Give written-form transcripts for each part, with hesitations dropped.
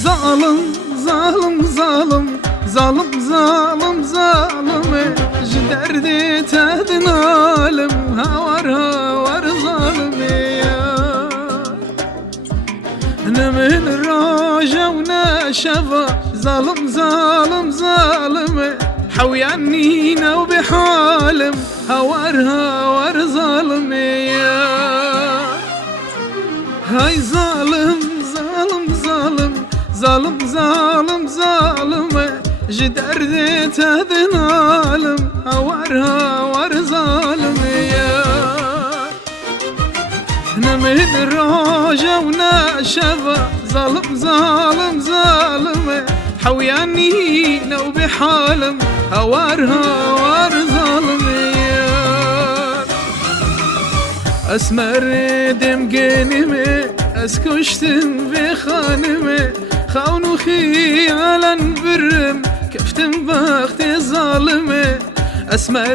ظالم ظالم ظالم ظالم ظالم ظالم جدردي تهدن عالم هاور هاور ظالم انا من الراجة وناشفة ظالم ظالم ظالم حويانينا وبحالم هاور هاور ظالم هاي ظالم ظالم ظالم ظالم ظالم ظالم جدردي تهدن عالم هاور هاور ظالم انا من الراجة وناشفة ظالم ظالم ظالم حويانينا وبحالم هاور هاور ظالم اسمر دم قنمي اسكشتم بخانمي خاون خيالا برم كفتم بختي ظالمي اسمر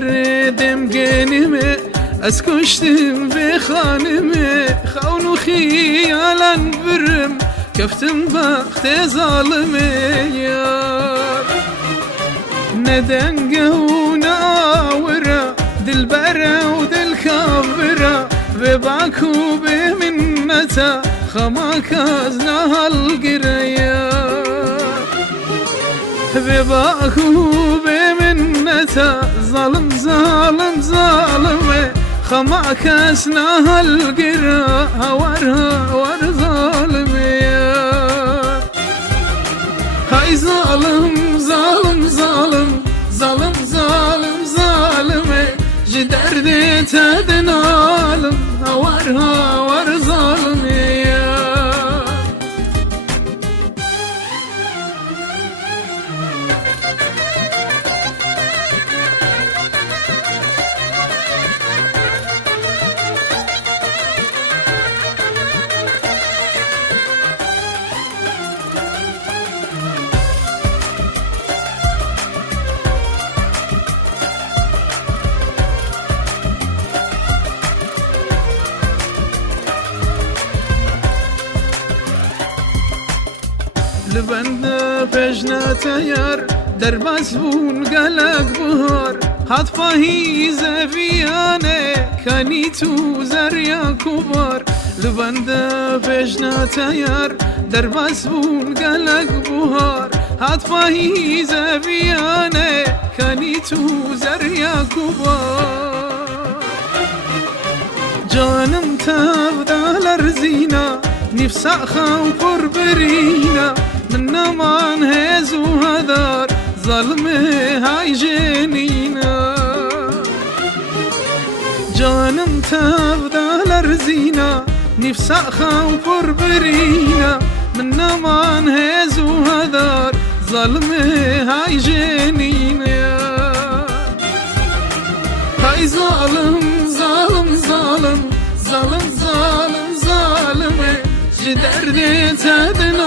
دم قنمي اسكشتم بخانمي خاون خيالا برم كفتم بختي ظالمي ندنقه وناورة دلبرة ودلكابرة بباكو بمنتا خماك ازنها القرية بباكو بمنتا ظالم ظالم ظالم خماك ازنها القرية هاور هاور ظالم هاي ظالم ظالم ظالم ظالم ظالم ظالم جدردي تهدن عالم هاور هاور ظالم لبنده بجنا تيار درباس بون قلق بهار هات فاهيزة فيانه كاني تو زريا كبار لبنده بجنا تيار درباس بون قلق بهار هات فاهيزة فيانه كاني تو زريا كبار جانم تبدا لرزينا نفسا خوفر برينا من نمان هزو هذار ظلمي هاي جنينا جانم تبدا لرزينا نفسا خوفر برينا من نمان هزو هذار ظلمي هاي جنينا هاي ظالم ظالم ظالم ظالم ظالم ظالم جدردي تهدن